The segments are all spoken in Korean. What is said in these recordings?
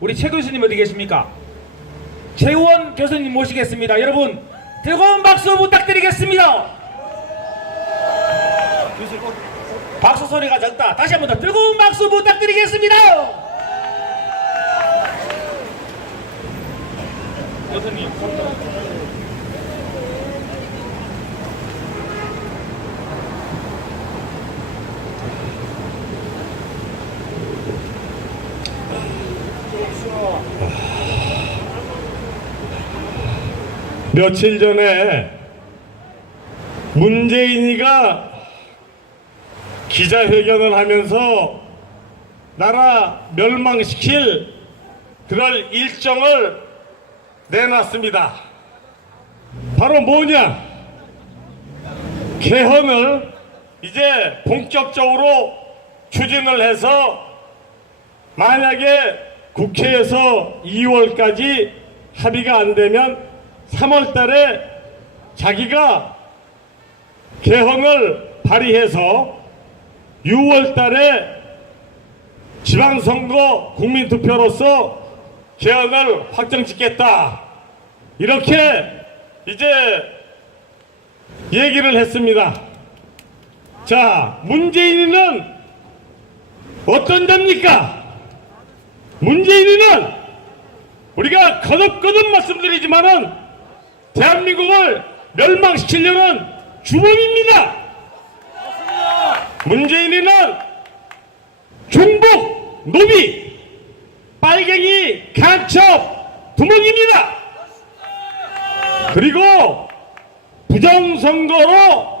우리 최 교수님 어디 계십니까? 최우원 교수님 모시겠습니다. 여러분 뜨거운 박수 부탁드리겠습니다. 박수 소리가 적다. 다시 한 번 더 뜨거운 박수 부탁드리겠습니다. 교수님 며칠 전에 문재인이가 기자회견을 하면서 나라 멸망시킬 그럴 일정을 내놨습니다. 바로 뭐냐? 개헌을 이제 본격적으로 추진을 해서 만약에 국회에서 2월까지 합의가 안 되면 3월 달에 자기가 개헌을 발의해서 6월 달에 지방선거 국민투표로서 개헌을 확정짓겠다. 이렇게 이제 얘기를 했습니다. 자, 문재인은 어떤 자입니까? 문재인은 우리가 거듭거듭 말씀드리지만은 대한민국을 멸망시키려는 주범입니다. 문재인이는 종북, 노비, 빨갱이, 간첩, 두목입니다. 그리고 부정선거로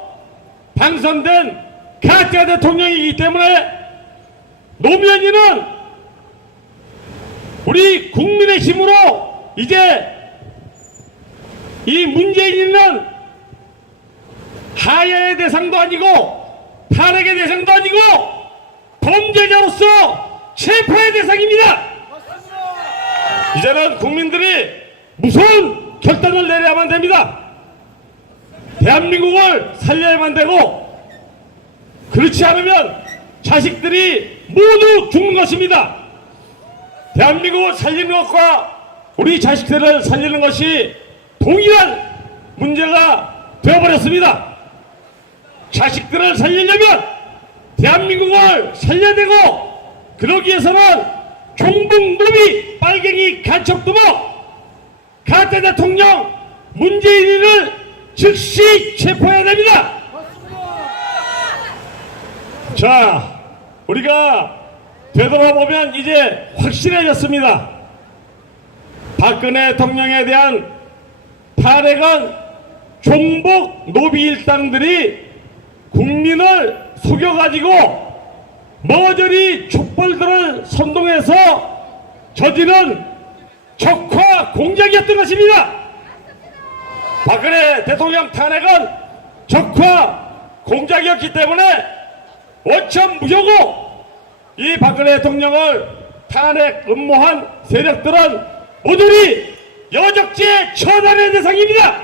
당선된 가짜 대통령이기 때문에 노무현이는 우리 국민의 힘으로 이제 이 문재인은 하야의 대상도 아니고 탄핵의 대상도 아니고 범죄자로서 체포의 대상입니다. 이제는 국민들이 무서운 결단을 내려야만 됩니다. 대한민국을 살려야만 되고 그렇지 않으면 자식들이 모두 죽는 것입니다. 대한민국을 살리는 것과 우리 자식들을 살리는 것이 동일한 문제가 되어버렸습니다. 자식들을 살리려면 대한민국을 살려야 되고 그러기 위해서는 종북, 노비, 빨갱이, 간첩, 두목, 가짜 대통령 문재인을 즉시 체포해야 됩니다. 자, 우리가 되돌아보면 이제 확실해졌습니다. 박근혜 대통령에 대한 탄핵은 종북 노비 일당들이 국민을 속여가지고 머저리 촛불들을 선동해서 저지른 적화 공작이었던 것입니다. 박근혜 대통령 탄핵은 적화 공작이었기 때문에 원천 무효고 이 박근혜 대통령을 탄핵 음모한 세력들은 모조리 여적죄 처단의 대상입니다.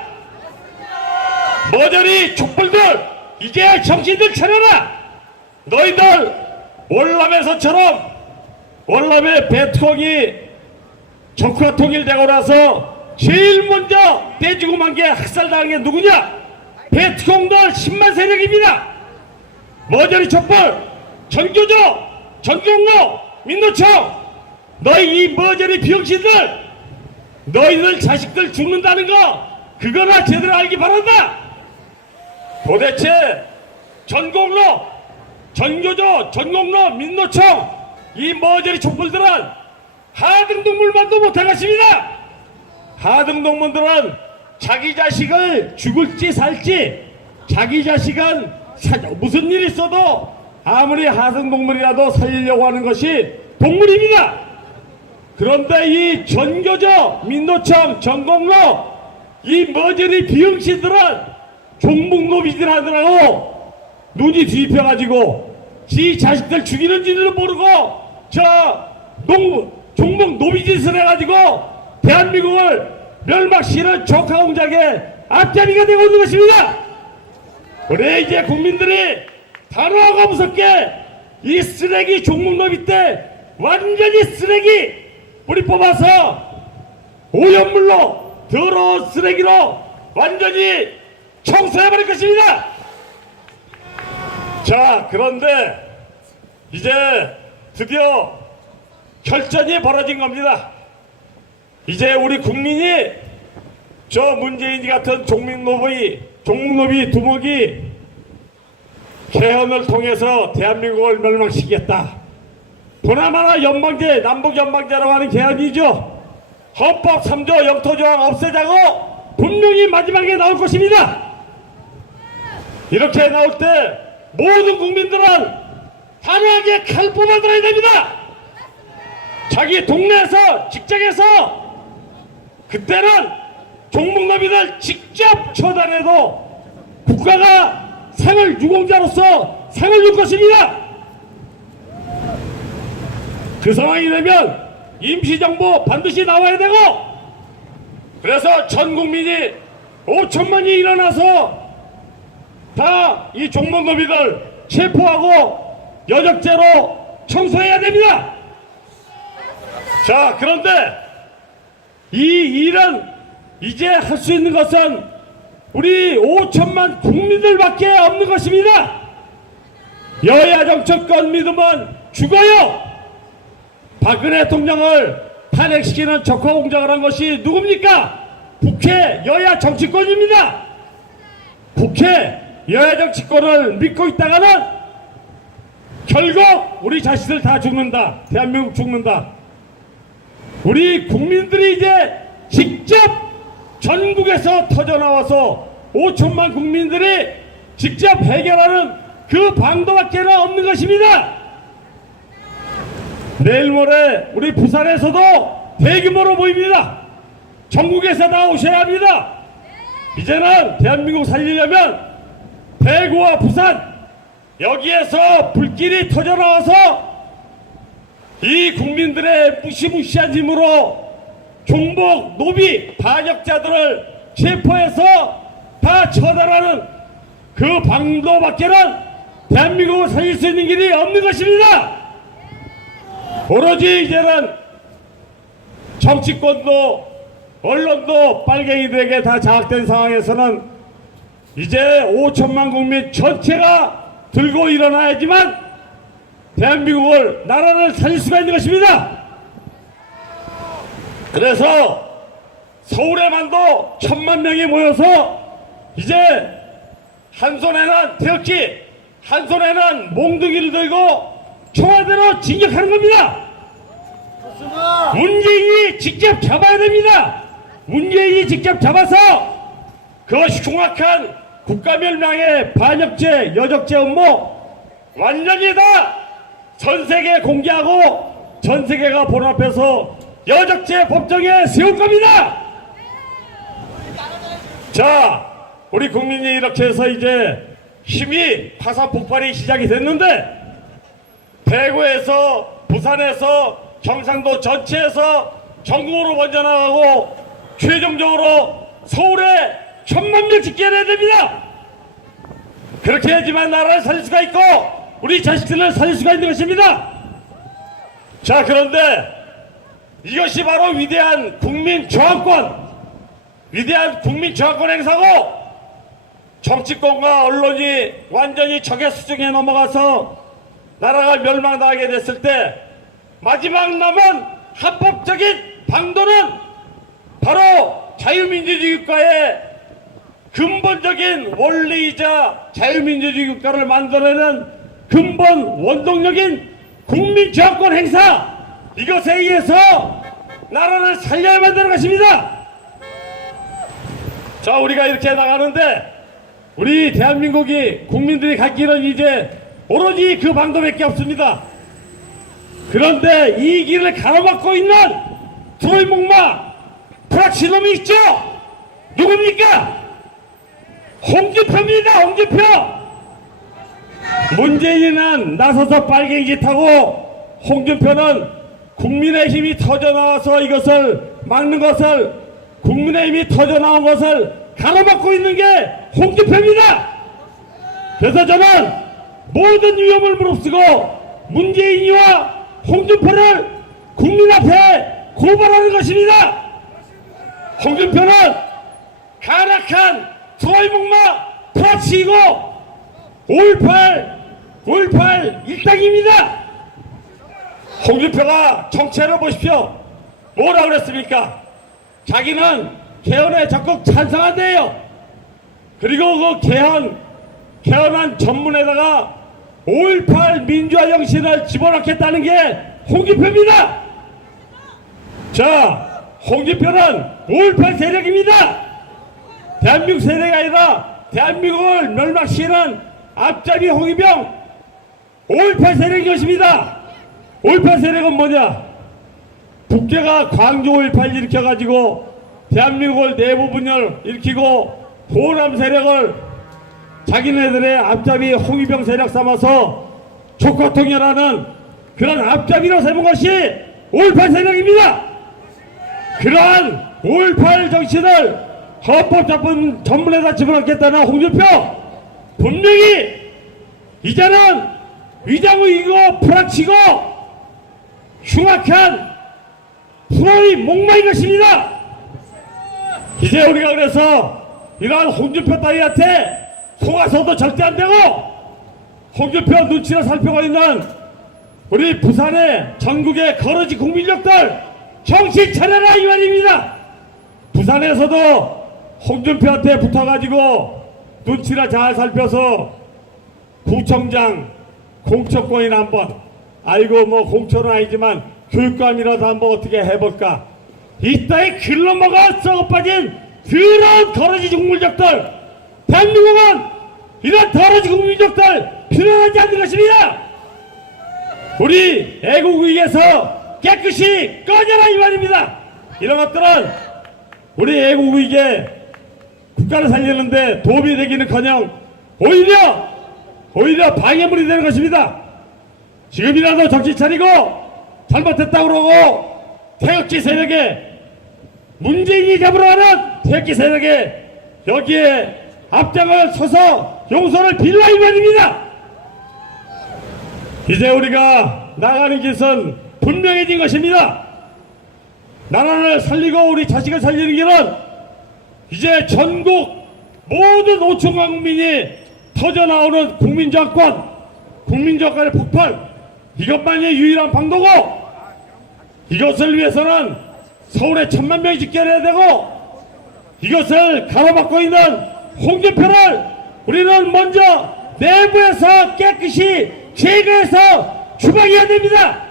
머저리 촛불들 이제 정신들 차려라. 너희들 월남에서처럼 월남의 배투공이 적화 통일되고 나서 제일 먼저 떼지고만 게 학살당한 게 누구냐? 배투공들 10만 세력입니다. 머저리 촛불, 전교조, 전경로, 민노총, 너희 이 머저리 비용신들 너희들 자식들 죽는다는 거 그거나 제대로 알기 바란다. 도대체 전공로, 전교조, 전공로, 민노총 이 머저리 촛불들은 하등동물만도 못하겠습니다. 하등동물들은 자기 자식을 죽을지 살지 자기 자식은 무슨 일이 있어도 아무리 하등동물이라도 살리려고 하는 것이 동물입니다. 그런데 이 전교조, 민노총, 전공로 이 머저리 비응시들은 종북노비들 하더라고 눈이 뒤집혀가지고 지 자식들 죽이는 줄도 모르고 저 종북 노비짓을 해가지고 대한민국을 멸망시키는 적화공작의 앞잡이가 되고 있는 것입니다. 그래 이제 국민들이 단호하고 무섭게 이 쓰레기 종북노비 때 완전히 쓰레기 우리 뽑아서 오염물로 더러운 쓰레기로 완전히 청소해버릴 것입니다. 자, 그런데 이제 드디어 결전이 벌어진 겁니다. 이제 우리 국민이 저 문재인 같은 종목노비 두목이 개헌을 통해서 대한민국을 멸망시키겠다. 보나마나 연방제, 남북연방제라고 하는 개헌이죠. 헌법 3조 영토조항 없애자고 분명히 마지막에 나올 것입니다. 이렇게 나올 때 모든 국민들은 단호하게 칼 뽑아들어야 됩니다. 자기 동네에서, 직장에서 그때는 종목노비들 직접 처단해도 국가가 상을 유공자로서 상을 줄 것입니다. 그 상황이 되면 임시정부 반드시 나와야 되고, 그래서 전 국민이 5천만이 일어나서 다 이 종목노비들 체포하고 여적죄로 청소해야 됩니다. 자, 그런데 이 일은 이제 할 수 있는 것은 우리 5천만 국민들밖에 없는 것입니다. 여야 정치권 믿으면 죽어요. 박근혜 대통령을 탄핵시키는 적화공작을 한 것이 누굽니까? 국회 여야 정치권입니다. 국회 여야 정치권을 믿고 있다가는 결국 우리 자식들 다 죽는다. 대한민국 죽는다. 우리 국민들이 이제 직접 전국에서 터져나와서 5천만 국민들이 직접 해결하는 그 방도밖에 없는 것입니다. 내일 모레 우리 부산에서도 대규모로 모입니다. 전국에서 나오셔야 합니다. 이제는 대한민국 살리려면 대구와 부산 여기에서 불길이 터져나와서 이 국민들의 무시무시한 힘으로 종북, 노비, 반역자들을 체포해서 다 처단하는 그 방도밖에는 대한민국을 살릴 수 있는 길이 없는 것입니다. 오로지 이제는 정치권도 언론도 빨갱이들에게 다 장악된 상황에서는 이제 5천만 국민 전체가 들고 일어나야지만 대한민국을, 나라를 살릴 수가 있는 것입니다. 그래서 서울에만도 1,000만 명이 모여서 이제 한 손에는 태극기, 한 손에는 몽둥이를 들고 청와대로 진격하는 겁니다. 문재인이 직접 잡아야 됩니다. 문재인이 직접 잡아서 그것이 흉악한 국가멸망의 반역죄, 여적죄 음모 완전히 다 전세계에 공개하고 전세계가 보는 앞에서 여적죄 법정에 세울 겁니다. 자, 우리 국민이 이렇게 해서 이제 힘이 파산 폭발이 시작이 됐는데, 대구에서, 부산에서, 경상도 전체에서 전국으로 번져나가고 최종적으로 서울에 1,000만 명 집결해야 됩니다. 그렇게 해야지만 나라를 살릴 수가 있고 우리 자식들을 살릴 수가 있는 것입니다. 자, 그런데 이것이 바로 위대한 국민 저항권, 위대한 국민 저항권 행사고, 정치권과 언론이 완전히 적의 수중에 넘어가서 나라가 멸망당하게 됐을 때 마지막 남은 합법적인 방도는 바로 자유민주주의 국가의 근본적인 원리이자 자유민주주의 국가를 만들어내는 근본 원동력인 국민저항권 행사, 이것에 의해서 나라를 살려야만 되는 것입니다. 자, 우리가 이렇게 나가는데 우리 대한민국이, 국민들이 갈 길은 이제 오로지 그 방도밖에 없습니다. 그런데 이 길을 가로막고 있는 트로이목마 프락시놈이 있죠. 누굽니까? 홍준표입니다. 홍준표. 문재인은 나서서 빨갱이 짓하고 홍준표는 국민의힘이 터져나와서 이것을 막는 것을, 국민의힘이 터져나온 것을 가로막고 있는 게 홍준표입니다. 그래서 저는 모든 위험을 무릅쓰고 문재인이와 홍준표를 국민 앞에 고발하는 것입니다. 홍준표는 가락한 트로이목마 파치이고 5.18 일당입니다. 홍준표가 정체를 보십시오. 뭐라 그랬습니까? 자기는 개헌에 적극 찬성한대요. 그리고 그 개헌안 전문에다가 5.18 민주화 정신을 집어넣겠다는 게 홍준표입니다. 자, 홍준표는 5.18 세력입니다. 대한민국 세력이 아니라 대한민국을 멸망시키는 앞잡이 홍위병 5.18 세력인 것입니다. 5.18 세력은 뭐냐? 북괴가 광주 5.18 일으켜가지고 대한민국을 내부 분열 일으키고 호남 세력을 자기네들의 앞잡이 홍위병 세력 삼아서 조국통일하는 그런 앞잡이로 세운 것이 5.18 세력입니다. 그러한 5.18 정신을 헌법 전문에다 집어넣겠다는 홍준표, 분명히 이제는 위장의이고 프락치고 흉악한 프로의 목마인 것입니다. 이제 우리가 그래서 이러한 홍준표 따위한테 속아서도 절대 안 되고, 홍준표 눈치를 살피고 있는 우리 부산의 전국의 거러지 국민력들 정신 차려라 이 말입니다. 부산에서도 홍준표한테 붙어가지고 눈치를 잘 살펴서 구청장 공천권이나 한번, 아이고 뭐 공천은 아니지만 교육감이라도 한번 어떻게 해볼까. 이따위 글러먹어 썩어빠진 더러운 거러지 국민적들, 대한민국은 이런 더러지 국민적들 필요하지 않는 것입니다. 우리 애국위기에서 깨끗이 꺼져라 이 말입니다. 이런 것들은 우리 애국위기에 국가를 살리는데 도움이 되기는커녕 오히려 방해물이 되는 것입니다. 지금이라도 정신 차리고 잘못했다고 그러고 태극기 세력에 문재인이 잡으러 가는 태극기 세력에 여기에 앞장을 서서 용서를 빌라 이 말입니다. 이제 우리가 나가는 길은 분명해진 것입니다. 나라를 살리고 우리 자식을 살리는 길은 이제 전국 모든 5천만 국민이 터져나오는 국민정권, 국민정권의 폭발, 이것만이 유일한 방도고, 이것을 위해서는 서울에 1,000만 명이 집결해야 되고, 이것을 가로막고 있는 홍준표를 우리는 먼저 내부에서 깨끗이 제거해서 추방해야 됩니다.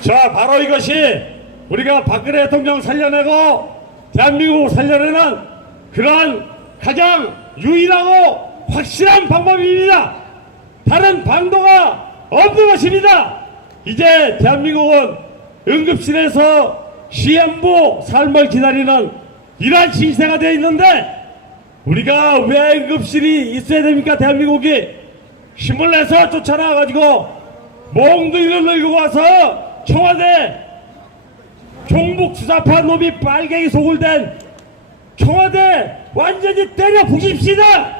자, 바로 이것이 우리가 박근혜 대통령 살려내고 대한민국을 살려내는 그러한 가장 유일하고 확실한 방법입니다. 다른 방도가 없는 것입니다. 이제 대한민국은 응급실에서 시한부 삶을 기다리는 이러한 신세가 되어 있는데, 우리가 왜 응급실이 있어야 됩니까? 대한민국이 힘을 내서 쫓아나가지고 몽둥이를 들고 와서 청와대 종북 수사파 놈이 빨갱이 속을 댄 청와대 완전히 때려 부십시다.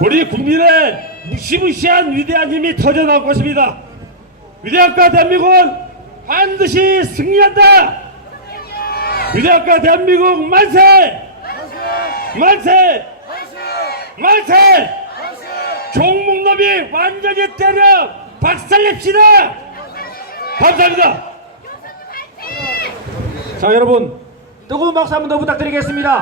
우리 국민의 무시무시한 위대한 힘이 터져나올 것입니다. 위대한과 대한민국은 반드시 승리한다. 위대한과 대한민국 만세! 만세! 만세! 종북놈이 완전히 때려 박살냅시다. 감사합니다. 자, 여러분 뜨거운 박수 한 번 더 부탁드리겠습니다.